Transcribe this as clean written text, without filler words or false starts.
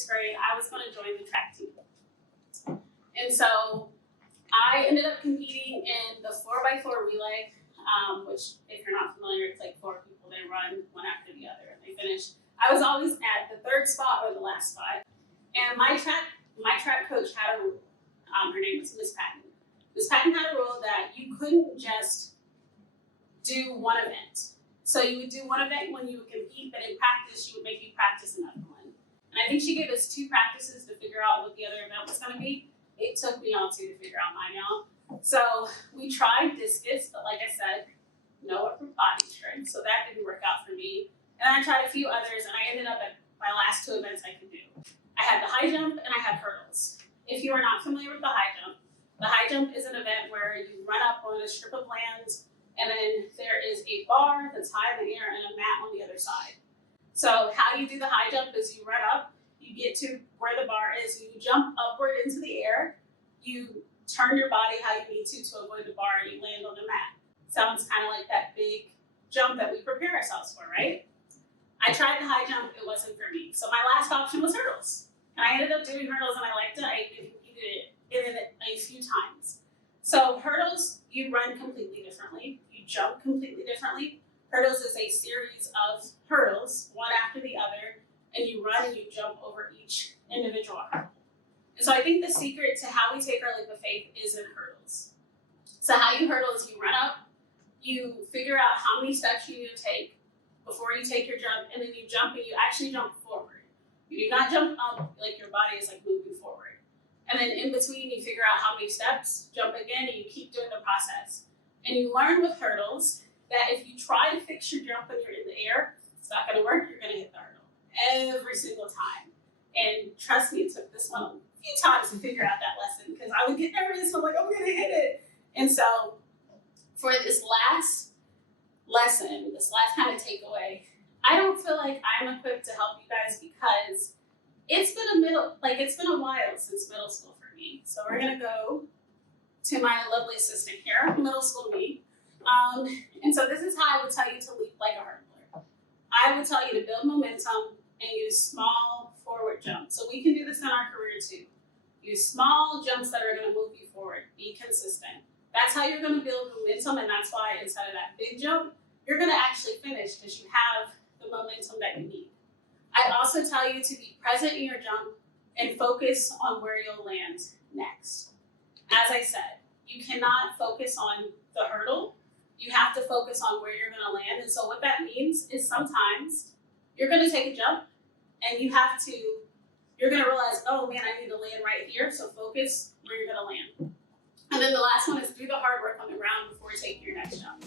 6th grade, I was going to join the track team. And so I ended up competing in the 4x4 relay, which, if you're not familiar, it's like 4 people, they run one after the other, and they finish. I was always at the 3rd spot or the last spot. And my track coach had a rule. Her name was Miss Patton. Miss Patton had a rule that you couldn't just do one event. So you would do one event when you would compete, but in practice, she would make you practice another one. And I think she gave us 2 practices to figure out what the other event was going to be. It took me all 2 to figure out mine, y'all. So we tried discus, but like I said, no upper body strength. So that didn't work out for me. And I tried a few others, and I ended up at my last 2 events I could do. I had the high jump and I had hurdles. If you are not familiar with the high jump is an event where you run up on a strip of land, and then there is a bar that's high in the air and a mat on the other side. So how you do the high jump is you run up, you get to where the bar is, you jump upward into the air, you turn your body how you need to avoid the bar, and you land on the mat. Sounds kind of like that big jump that we prepare ourselves for, right? I tried the high jump, it wasn't for me. So my last option was hurdles. And I ended up doing hurdles, and I liked it. I competed in it a few times. So hurdles, you run completely differently. You jump completely differently. Hurdles is a series of hurdles, one after the other, and you run and you jump over each individual hurdle. And so I think the secret to how we take our leap of faith is in hurdles. So how you hurdle is you run up, you figure out how many steps you need to take before you take your jump, and then you jump, and you actually jump forward. You do not jump up like your body is like moving forward. And then in between, you figure out how many steps, jump again, and you keep doing the process. And you learn with hurdles that if you try to fix your jump when you're in the air, it's not going to work. You're going to hit the hurdle every single time. And trust me, it took this one a few times to figure out that lesson, because I would get nervous. I'm like, I'm going to hit it. And so for this last lesson, this last kind of takeaway, I don't feel like I'm equipped to help you guys, because it's been a while since middle school for me. So we're gonna go to my lovely assistant here, middle school me. And so this is how I would tell you to leap like a hurdler. I would tell you to build momentum and use small forward jumps. So we can do this in our career too. Use small jumps that are gonna move you forward. Be consistent. That's how you're gonna build momentum, and that's why instead of that big jump, you're gonna actually finish, because you have the momentum that you need. I also tell you to be present in your jump and focus on where you'll land next. As I said, you cannot focus on the hurdle. You have to focus on where you're gonna land. And so what that means is sometimes you're gonna take a jump and you're gonna realize, oh man, I need to land right here. So focus where you're gonna land. And then the last one is do the hard work on the ground before taking your next jump.